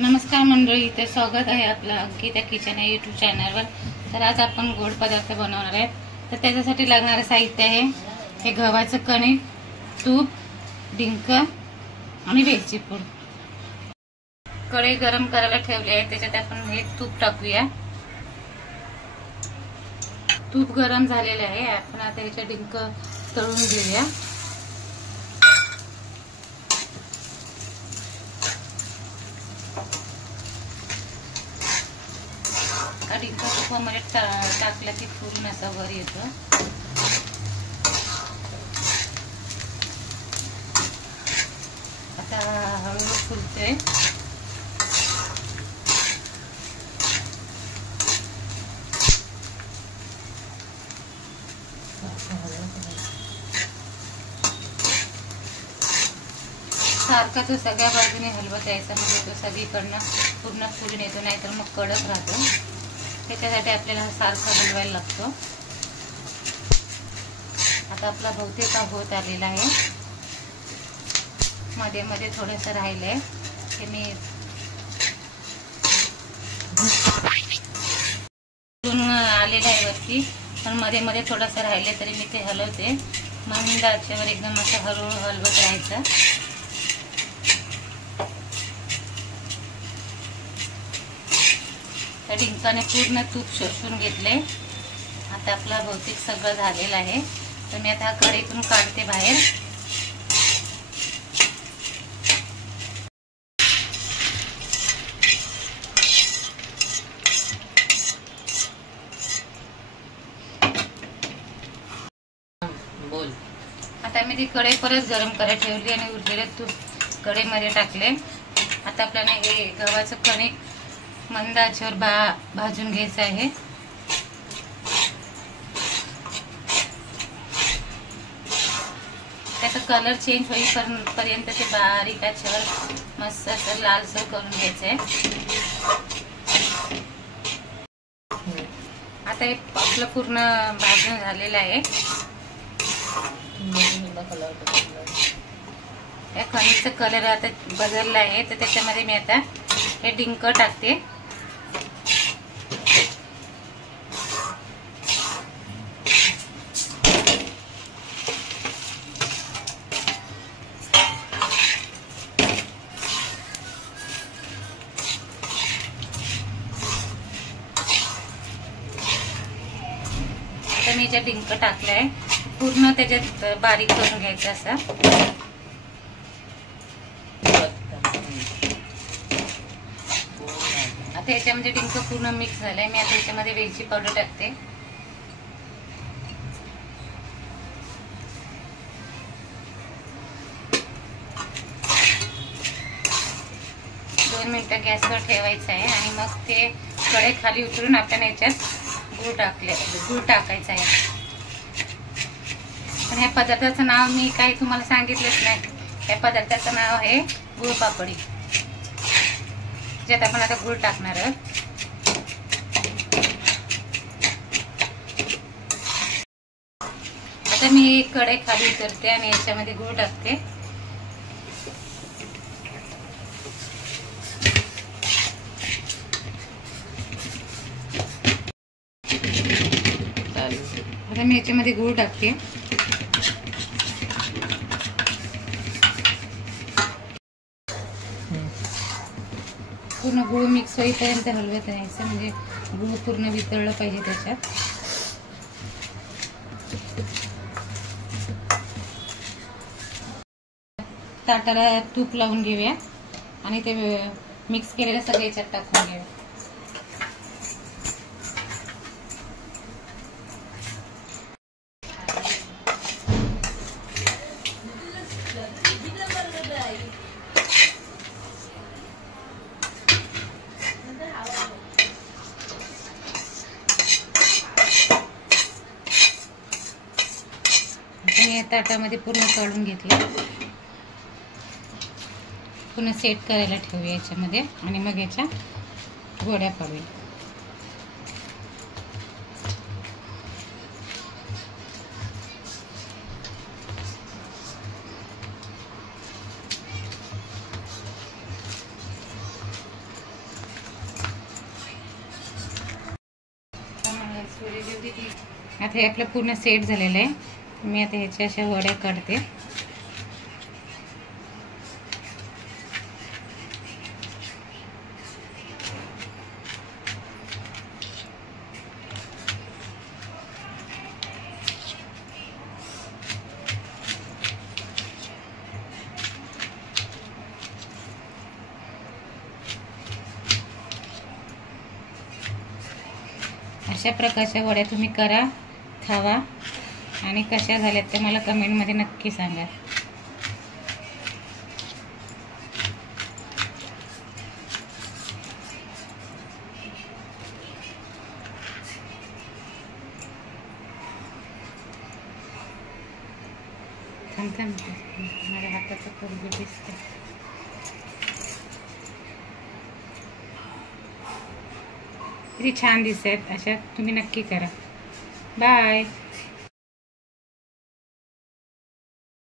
नमस्कार मंडळी, तर स्वागत आहे आपलं अंकिता किचन या यूट्यूब चॅनलवर। तर आज आपण गोड पदार्थ बनवणार आहेत। तर त्याच्यासाठी लागणारे साहित्य आहे हे गव्हाचं कणिक, तूप, डिंक आणि वेलची पूड। कढई गरम करायला ठेवली आहे, त्याच्यात आपण हे तूप टाकूया। तूप गरम झालेले आहे, आपण आता याचे डिंक तळून घेऊया। डिंक तुपामध्ये टाकलं की पूर्ण असा वर येतो। आता हळूहळू फुलतोय। सारखा तो सगळ्या बाजूने हलवत यायचा, म्हणजे तो सगळीकडनं पूर्ण फुलून येतो, नाहीतर मग कडक राहतो। त्याच्यासाठी आपल्याला सारखा हलवायला लागतो। आता आपला बहुतेक होत आलेला आहे। मध्ये मध्ये थोडंसं राहिलंय ते मी आलेलं आहे वरती, पण मध्ये मध्ये थोडंसं राहिले तरी मी ते हलवते। मंद आचेवर एकदम असं हळूहळू हलवत राहायचं। त्या डिंकाने पूर्ण तूप शोषून घेतले। आता आपला बहुतेक सगळं झालेलं आहे, तर मी आता कढईतून काढते बाहेर। आता मी ती कढई परत गरम करायला ठेवली आणि उरलेले तूप कढईमध्ये टाकले। आता आपल्याला हे गव्हाचं कणिक मंद आचेवर भाजून घ्यायचं आहे। त्याचा कलर चेंज होईपर्यंत ते बारीक आचेवर मस्त असं लालसर करून घ्यायचं आहे। आता हे आपलं पूर्ण भाजून झालेलं आहे। या कणीचा कलर आता बदलला आहे, तर त्याच्यामध्ये मी आता हे डिंक टाकते। आता मी जे डिंक टाकलाय पूर्ण त्याच्यात बारीक करून घ्यायचं असं। आता याच्यामध्ये डिंक पूर्ण मिक्स झालंय। मी आता याच्यामध्ये वेलची पावडर टाकते। दोन मिनिटं गॅसवर ठेवायचं आहे आणि मग ते कढई खाली उतरून आपण याच्यात गूळ टाकायचा आहे। पण ह्या पदार्थाचं नाव मी काही तुम्हाला सांगितलंच नाही। या पदार्थाचं नाव आहे गुळ पापडी, ज्यात आपण आता गुळ टाकणार आहोत। आता मी कढई खाली उतरते आणि याच्यामध्ये गुळ टाकते। आता मी याच्यामध्ये गुळ टाकते। पूर्ण गुळ मिक्स होईपर्यंत हलवत राहायचं, म्हणजे गुळ पूर्ण वितळलं पाहिजे त्याच्यात। ताटाला तूप लावून घेऊया आणि ते मिक्स केलेलं सगळं याच्यात टाकून घेऊया। ताटामध्ये पूर्ण काढून घेतलं, पुन्हा सेट करायला ठेवूया याच्यामध्ये आणि मग याच्या गोळ्या पाडूया। आता हे आपलं पूर्ण सेट झालेलं आहे. मी आता ह्याच्या अशा वड्या काढते. अशा प्रकारच्या वड्या तुम्ही करा, खावा आणि कशा झाल्यात ते मला कमेंटमध्ये नक्की सांगा. माझ्या हाताचं कर्ज दिसते. किती छान दिसत. अशा तुम्ही नक्की करा. बाय.